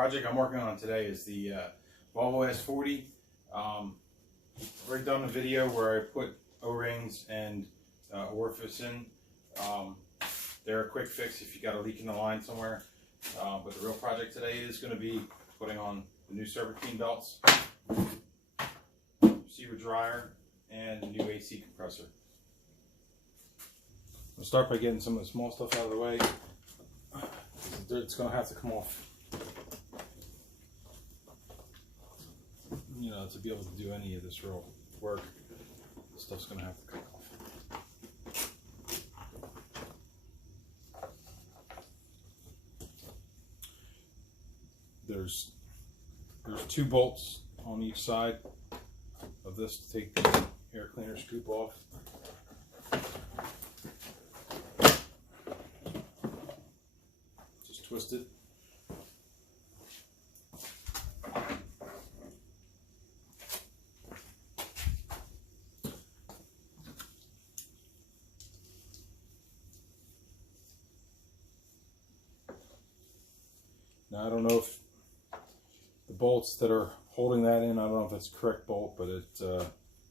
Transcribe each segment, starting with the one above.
project I'm working on today is the Volvo S40. Already done a video where I put O-rings and orifice in. They're a quick fix if you got a leak in the line somewhere. But the real project today is going to be putting on the new serpentine belts, receiver dryer, and the new AC compressor. I'll start by getting some of the small stuff out of the way. It's going to have to come off, you know, to be able to do any of this real work. This stuff's going to have to come off. There's two bolts on each side of this to take the air cleaner scoop off. Just twist it. Now I don't know if the bolts that are holding that in, I don't know if that's the correct bolt, but it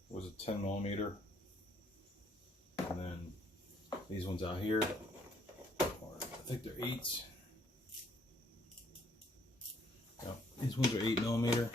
was a 10 millimeter. And then these ones out here, I think they're 8s. Yep, these ones are 8 millimeter.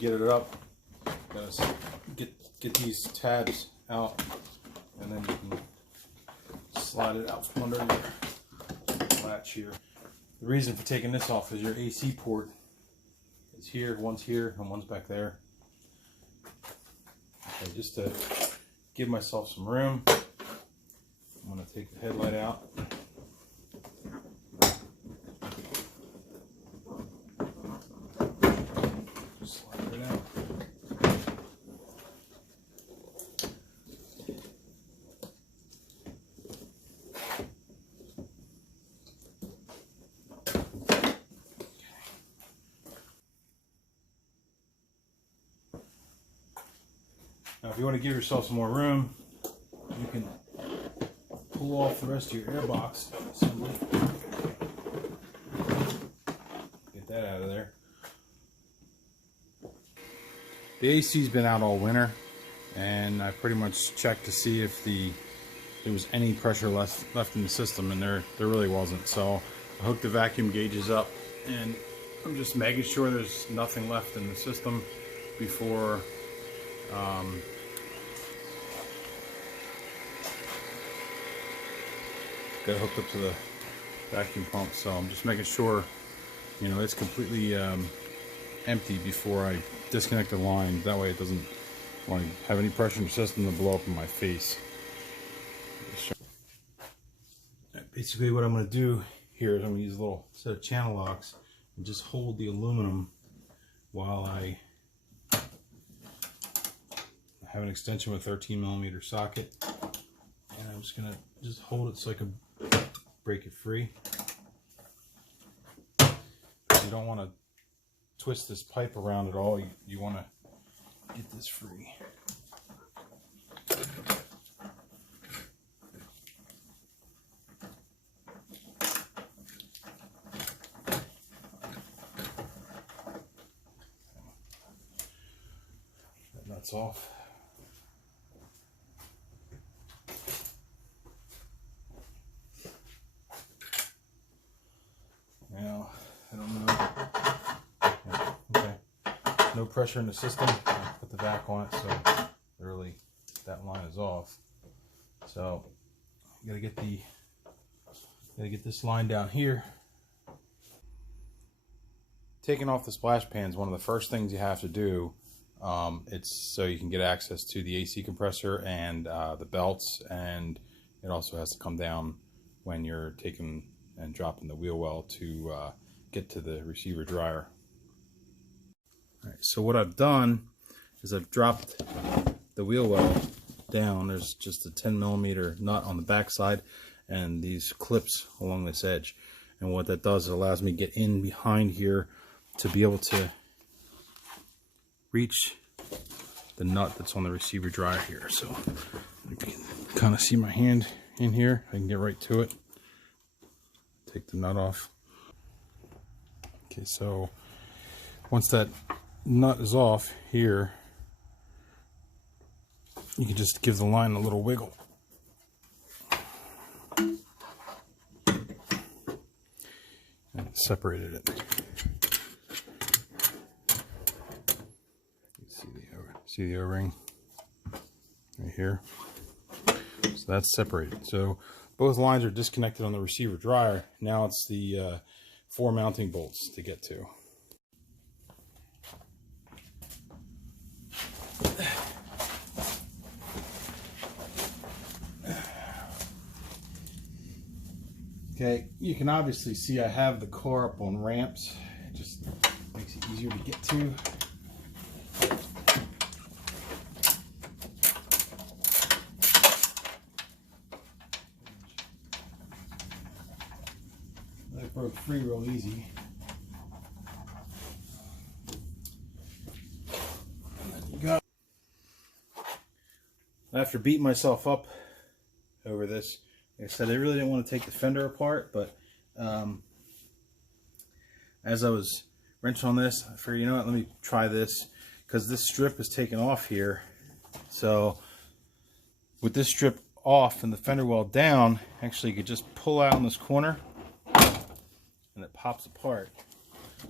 Get it up, gotta get these tabs out, and then you can slide it out from under your latch here. The reason for taking this off is your AC port is here, one's here, and one's back there. Okay, just to give myself some room, I'm going to take the headlight out. Now, if you want to give yourself some more room, you can pull off the rest of your airbox assembly. Get that out of there. The AC's been out all winter, and I pretty much checked to see if there was any pressure left in the system, and there really wasn't. So I hooked the vacuum gauges up, and I'm just making sure there's nothing left in the system before got it hooked up to the vacuum pump. So I'm just making sure, you know, it's completely empty before I disconnect the line. That way it doesn't want to have any pressure in the system to blow up in my face. Basically what I'm going to do here is I'm going to use a little set of channel locks and just hold the aluminum while I have an extension with a 13 millimeter socket, and I'm just going to just hold it so I can break it free. You don't want to twist this pipe around at all. You want to get this free. That nut's off. Now, I don't know. Yeah, okay. No pressure in the system. I put the vac on it, so literally that line is off. So you gotta get this line down here. Taking off the splash pan is one of the first things you have to do It's so you can get access to the AC compressor and the belts, and it also has to come down when you're taking and dropping the wheel well to get to the receiver dryer. All right, so what I've done is I've dropped the wheel well down. There's just a 10mm nut on the back side and these clips along this edge, and what that does is it allows me to get in behind here to be able to reach the nut that's on the receiver dryer here. So you can kind of see my hand in here. I can get right to it. Take the nut off. Okay, so once that nut is off here, you can just give the line a little wiggle. And it separated it. See the O-ring right here? So that's separated. So both lines are disconnected on the receiver dryer. Now it's the 4 mounting bolts to get to. Okay, you can obviously see I have the car up on ramps. It just makes it easier to get to. That broke free real easy. There you go. After beating myself up over this, like I said, I really didn't want to take the fender apart, but as I was wrenching on this, I figured, you know what, let me try this, because this strip is taken off here. So with this strip off and the fender well down, actually you could just pull out in this corner and it pops apart.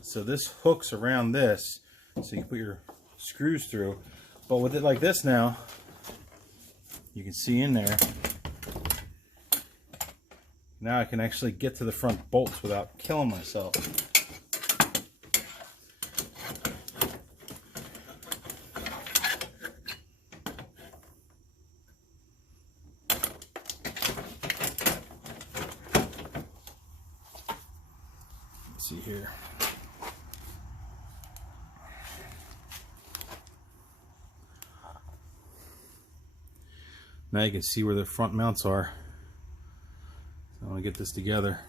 So this hooks around this, so you can put your screws through. But with it like this now, you can see in there, now I can actually get to the front bolts without killing myself. Let's see here. Now you can see where the front mounts are. So I want to get this together.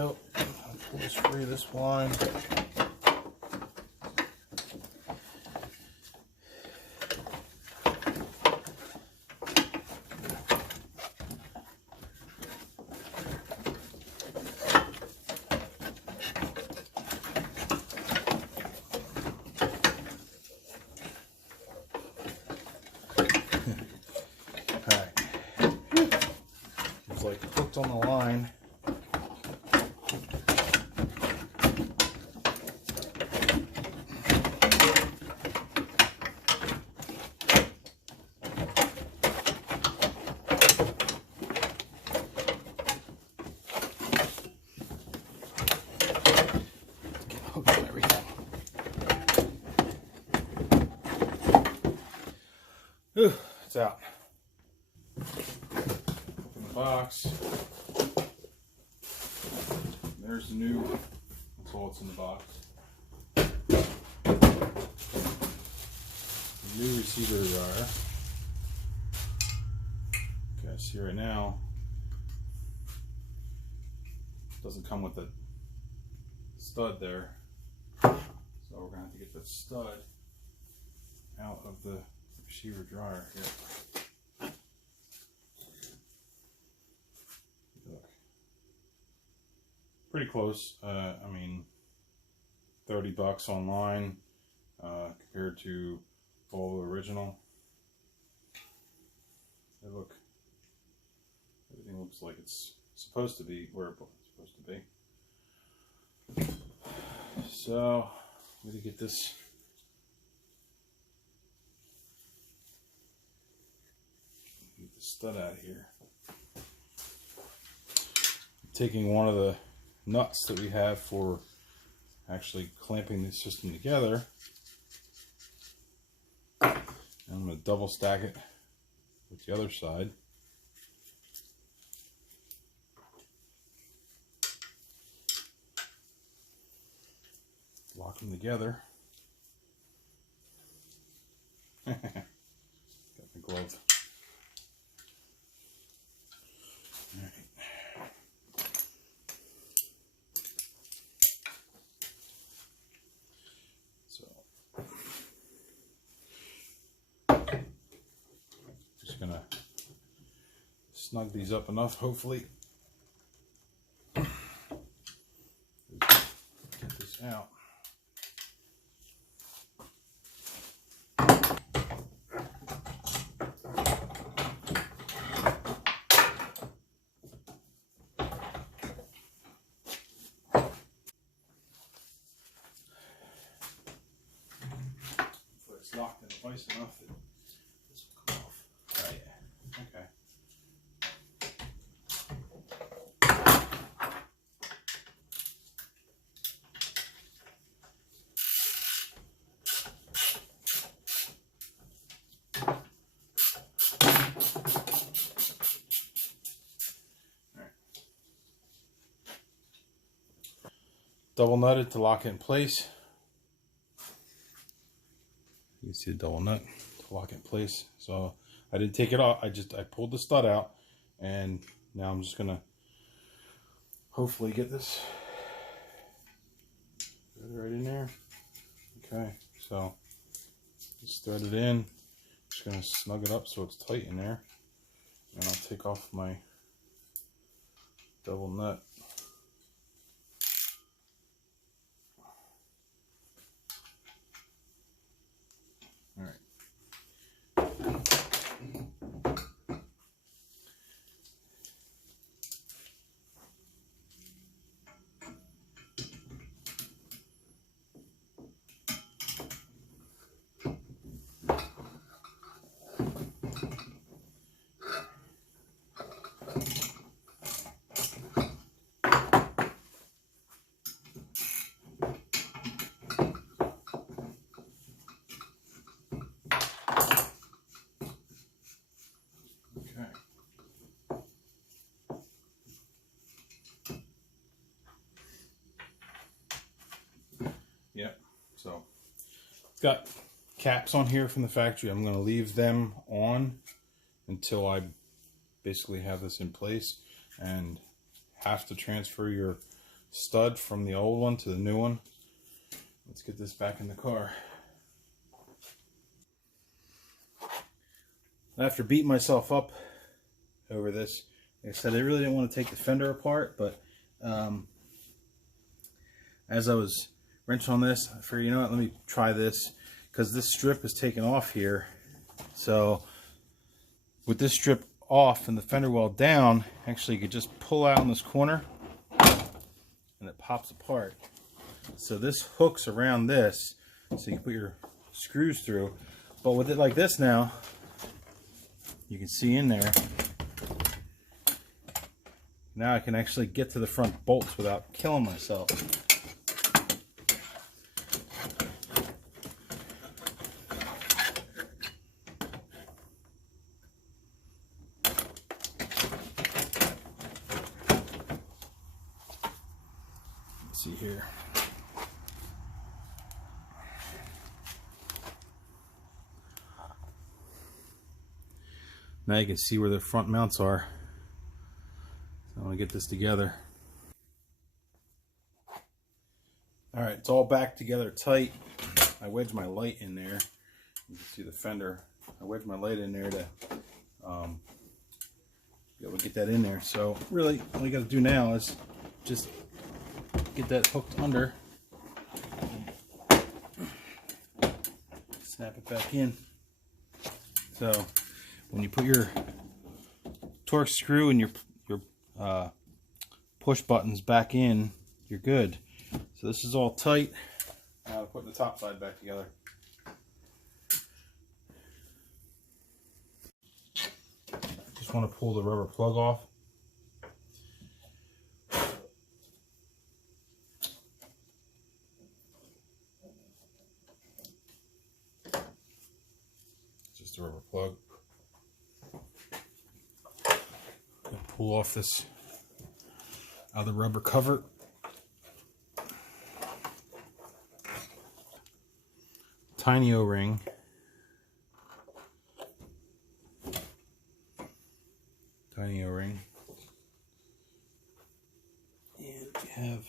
So I'll pull this free of this line. It's like hooked on the line. box. There's the new, that's all that's in the box. The new receiver dryer. Okay, I see right now, it doesn't come with a stud there. So we're gonna have to get the stud out of the receiver dryer here. Look. Pretty close. I mean, $30 online compared to Volvo original. They look. Everything looks like it's supposed to be where it's supposed to be. So, I'm going to get this. Get the stud out of here. I'm taking one of the nuts that we have for actually clamping this system together. And I'm going to double stack it with the other side. Lock them together. Got the glove. All right. So, just gonna snug these up enough, hopefully. Get this out. Locked in place enough that this will come off. Oh yeah, okay. All right. Double nutted to lock it in place. You can see the double nut to lock it in place. So I didn't take it off. I pulled the stud out, and now I'm just gonna hopefully get this right in there. Okay, so just thread it in. Just gonna snug it up so it's tight in there, and I'll take off my double nut. All right. Yep, so it's got caps on here from the factory. I'm going to leave them on until I basically have this in place, and have to transfer your stud from the old one to the new one. Let's get this back in the car. After beating myself up over this, like I said, I really didn't want to take the fender apart, but as I was wrenching on this, I figured, you know what, let me try this, because this strip is taken off here. So with this strip off and the fender well down, actually you could just pull out in this corner and it pops apart. So this hooks around this, so you can put your screws through. But with it like this now, you can see in there, now I can actually get to the front bolts without killing myself. see here. Now you can see where the front mounts are. So I'm going to get this together. Alright, it's all back together tight. I wedged my light in there. You can see the fender. I wedged my light in there to be able to get that in there. So really, all you got to do now is just get that hooked under. Snap it back in. So when you put your torque screw and your push buttons back in, you're good. So this is all tight. Now putting the top side back together. Just want to pull the rubber plug off. Just a rubber plug. Pull off this other rubber cover. Tiny O-ring. Tiny O-ring. And we have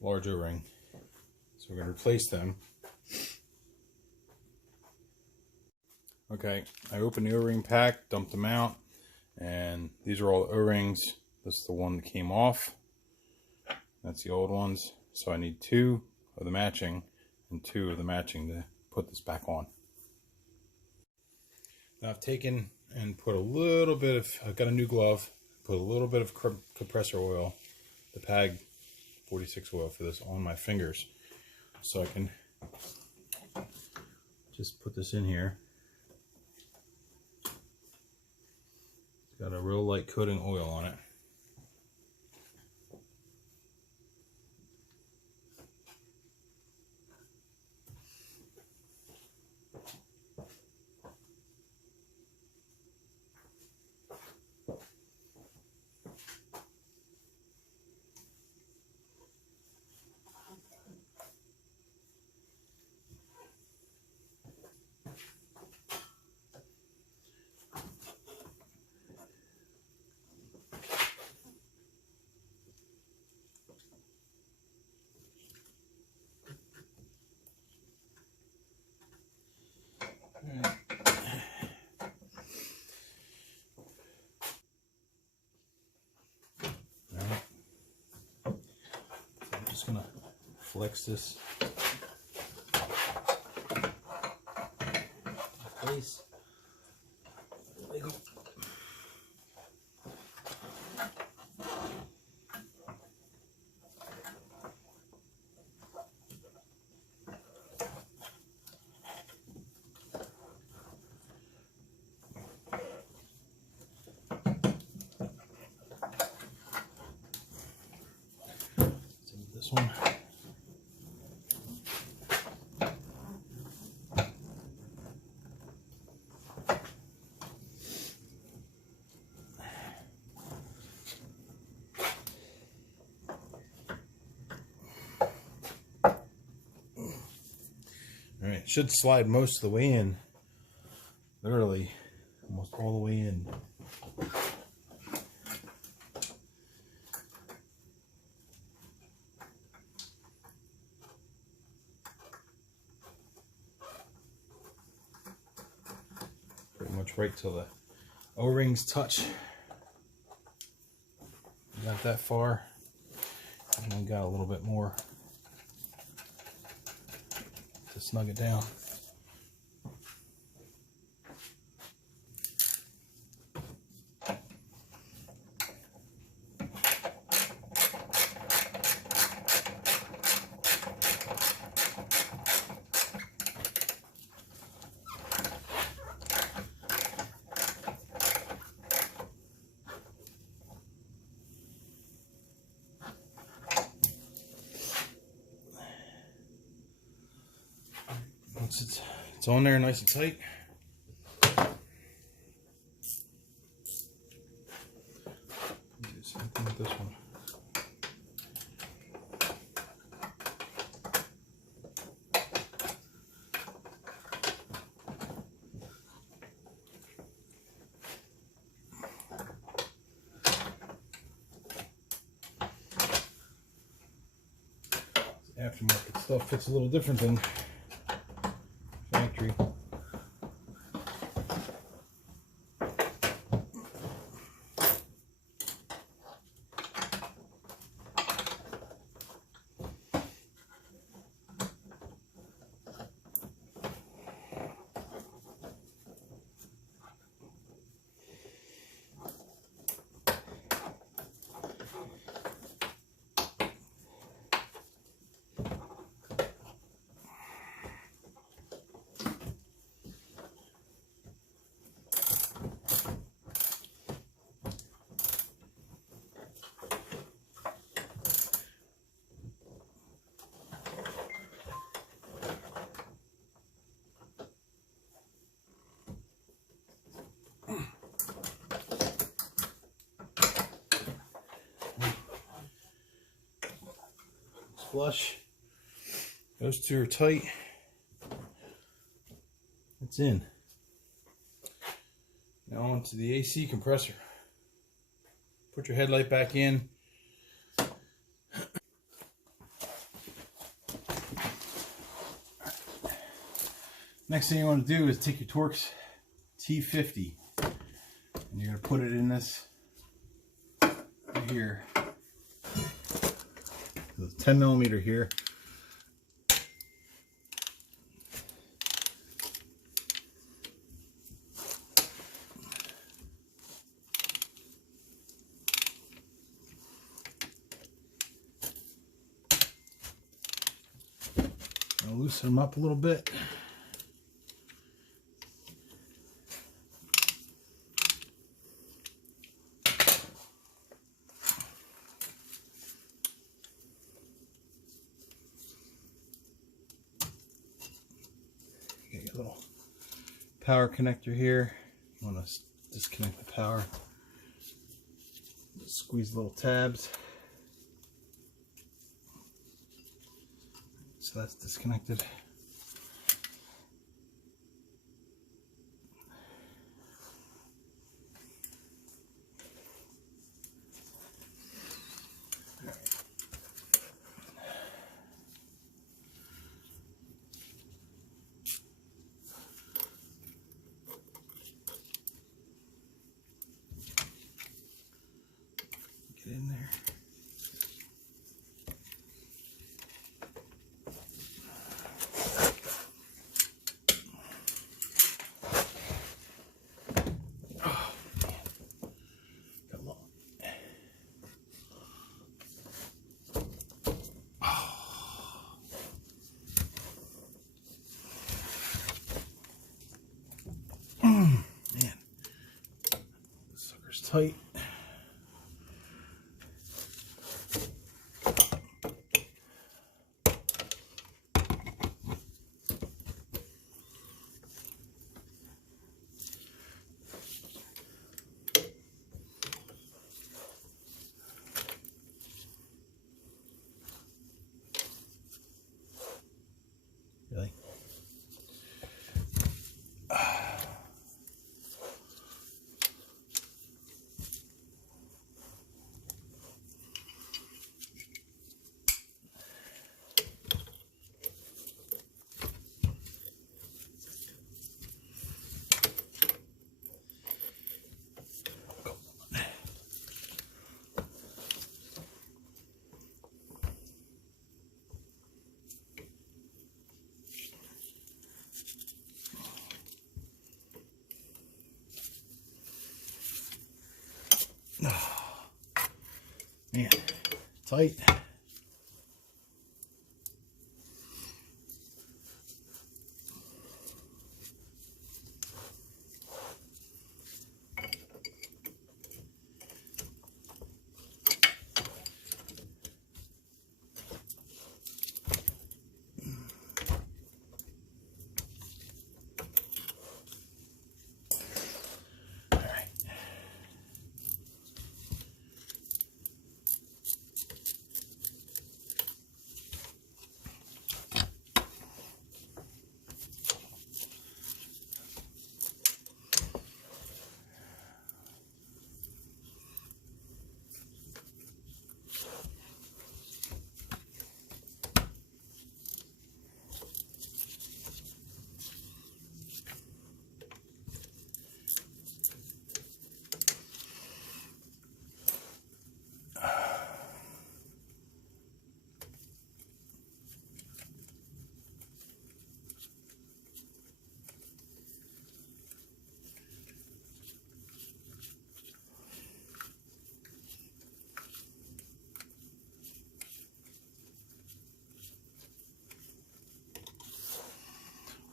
large O-ring. So we're going to replace them. Okay, I opened the O-ring pack, dumped them out, and these are all the O-rings. This is the one that came off. That's the old ones. So I need 2 of the matching and 2 of the matching to put this back on. Now I've taken and put a little bit of, I've got a new glove, put a little bit of compressor oil, the PAG 46 oil for this on my fingers. So I can just put this in here. It's got a real light coating oil on it. Alright. So I'm just going to flex this place. There we go. This one. All right, should slide most of the way in. Literally, almost all the way in. Pretty much right till the O-rings touch. Got that far, and we got a little bit more to snug it down. Once it's on there nice and tight. this one. Aftermarket stuff fits a little different than factory. Flush. Those two are tight. It's in. Now onto the AC compressor. Put your headlight back in. Next thing you want to do is take your Torx T50 and you're going to put it in this right here. The 10 millimeter here. I'll loosen them up a little bit. Get a little power connector here. You want to disconnect the power. Just squeeze little tabs. So that's disconnected. Get in there. Man, this sucker's tight. Really? Oh, man, tight.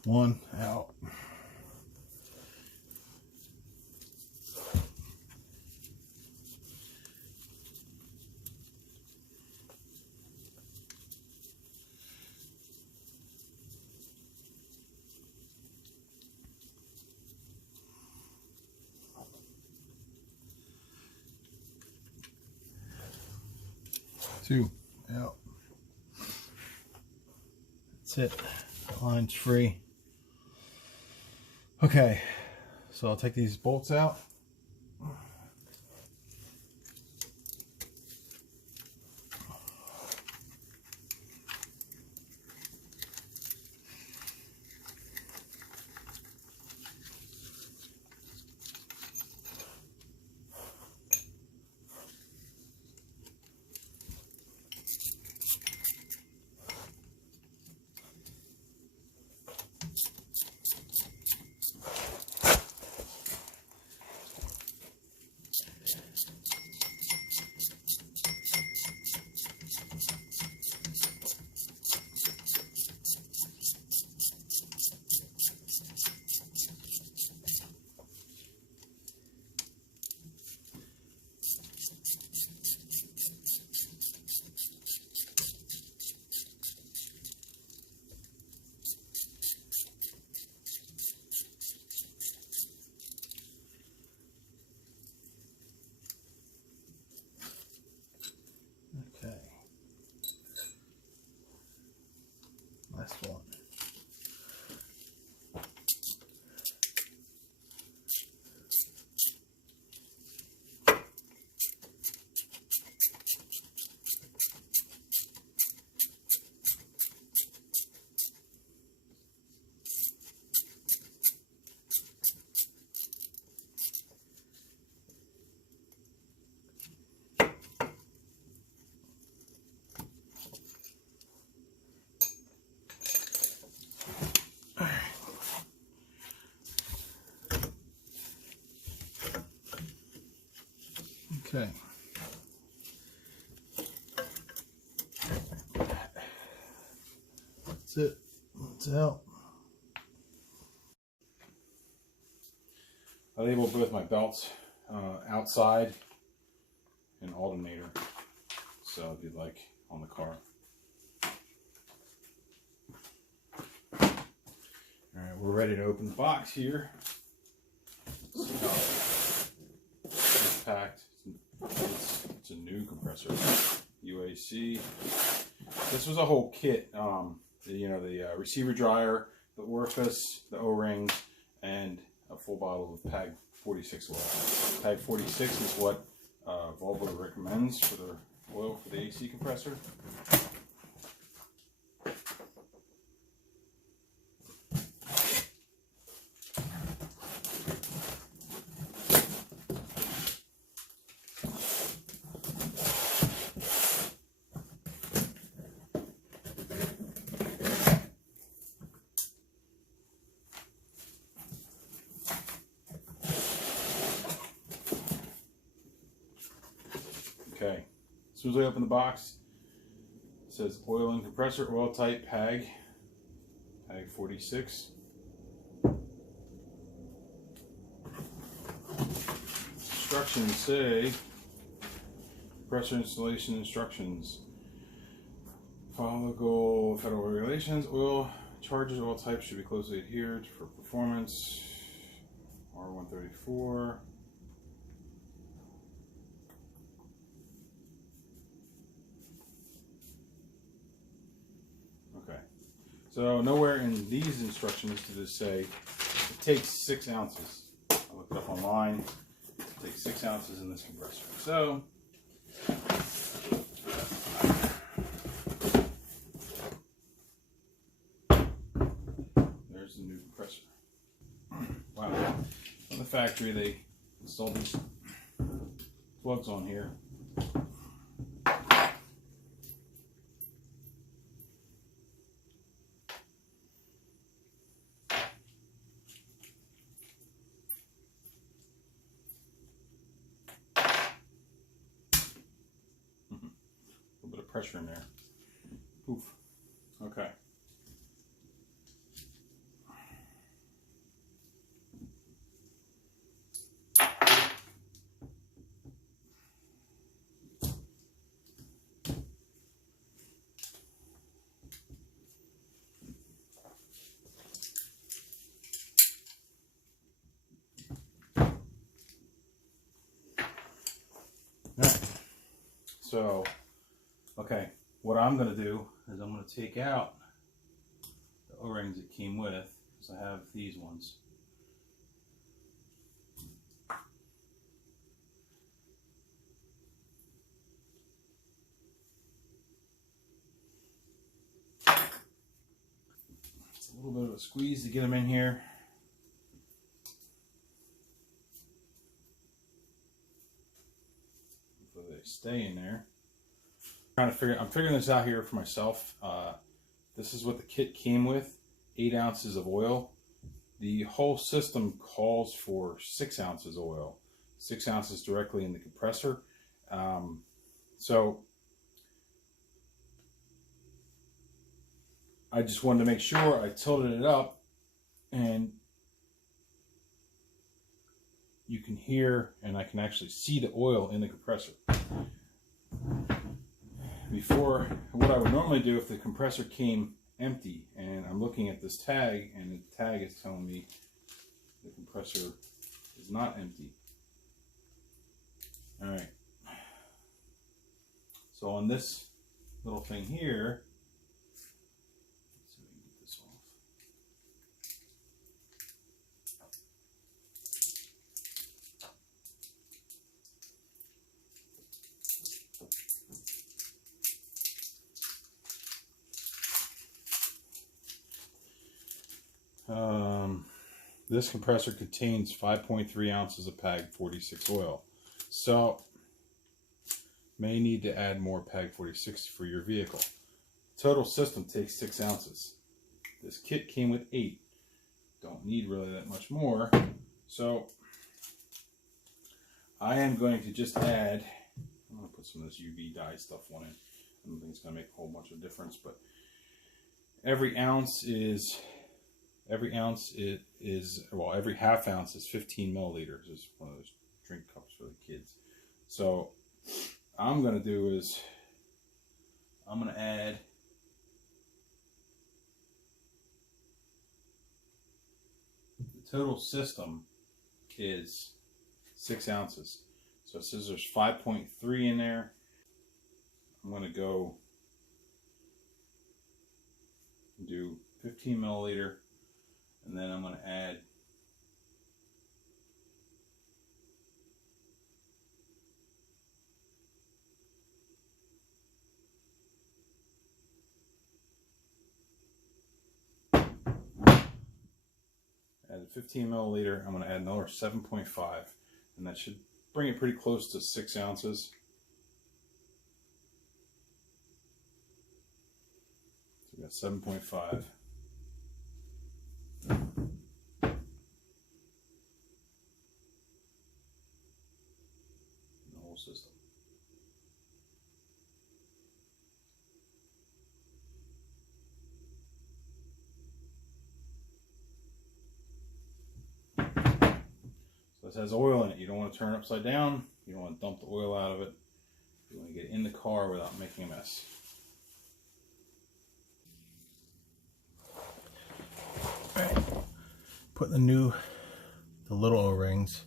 One out. Two out. That's it. Line's free. Okay, so I'll take these bolts out. Okay. Last one. Okay. That's it. That's out. I labeled both my belts outside and alternator, so if you'd like, on the car. Alright, we're ready to open the box here. See how it's packed. It's a new compressor. UAC. This was a whole kit. The receiver dryer, the orifice, the O-rings, and a full bottle of PAG 46 oil. PAG 46 is what Volvo recommends for their oil for the AC compressor. Okay, as soon as I open the box, it says oil and compressor, oil type PAG 46. Instructions say, compressor installation instructions. Follow local federal regulations. Oil charges, oil type should be closely adhered for performance. R134. So nowhere in these instructions does it say it takes 6 ounces. I looked it up online. It takes 6 ounces in this compressor. So there's the new compressor. Wow. From the factory, they installed these plugs on here. Pressure in there. Poof. Okay. So, okay, what I'm going to do is I'm going to take out the O-rings it came with, because I have these ones. It's a little bit of a squeeze to get them in here. So they stay in there. I'm figuring this out here for myself. This is what the kit came with, 8 ounces of oil. The whole system calls for 6 ounces of oil, 6 ounces directly in the compressor. So I just wanted to make sure I tilted it up, and you can hear and I can actually see the oil in the compressor. Before, what I would normally do if the compressor came empty, and I'm looking at this tag and the tag is telling me the compressor is not empty. Alright, so on this little thing here, let's see if we can get this off. This compressor contains 5.3 ounces of PAG 46 oil, so may need to add more PAG 46 for your vehicle. Total system takes 6 ounces. This kit came with 8. Don't need really that much more, so I am going to just add, I'm going to put some of this UV dye stuff on it. I don't think it's going to make a whole bunch of difference, but every half ounce is 15 milliliters. It's one of those drink cups for the kids. So I'm going to do is I'm going to add the total system is 6 ounces. So it says there's 5.3 in there. I'm going to go do 15 milliliter, and then I'm going to add the 15 milliliter. I'm going to add another 7.5, and that should bring it pretty close to 6 ounces. So we got 7.5. The whole system. This has oil in it. You don't want to turn it upside down. You don't want to dump the oil out of it. You want to get it in the car without making a mess. All right. Put the little O-rings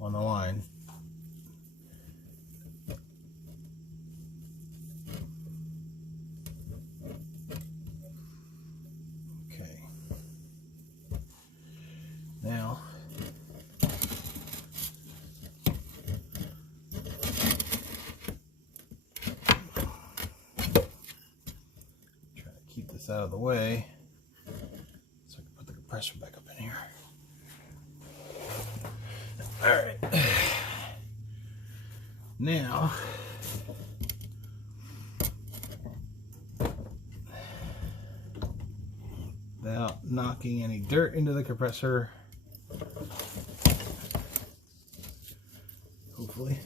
on the line. Okay. Now, out of the way so I can put the compressor back up in here. All right. Now, without knocking any dirt into the compressor, hopefully.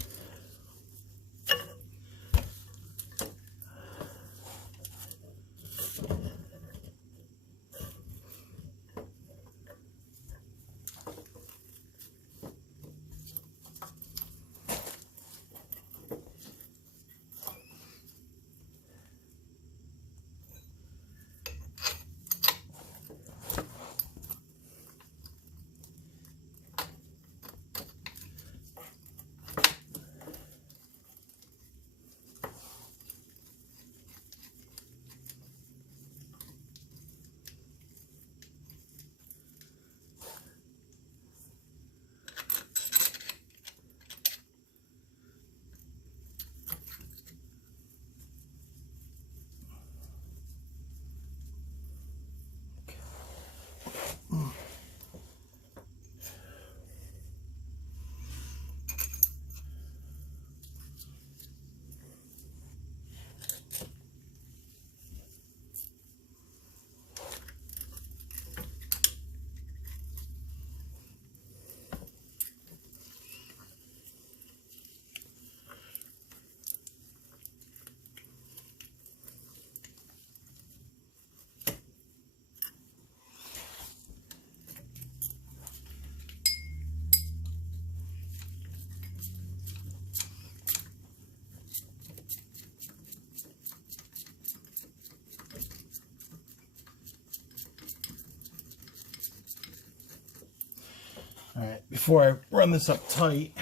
before I run this up tight,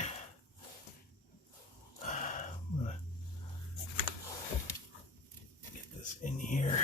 I'm gonna get this in here.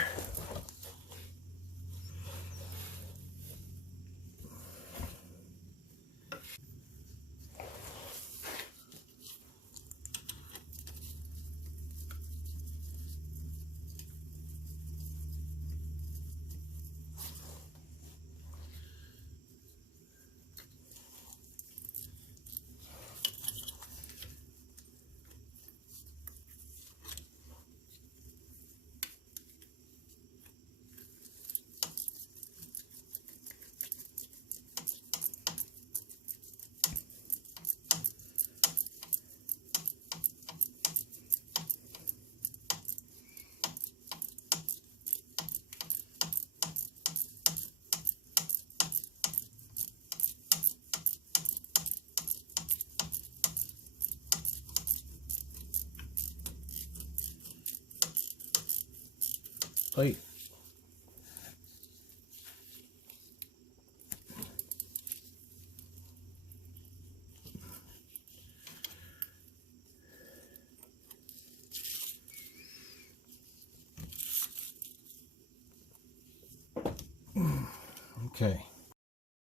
Tight. Okay.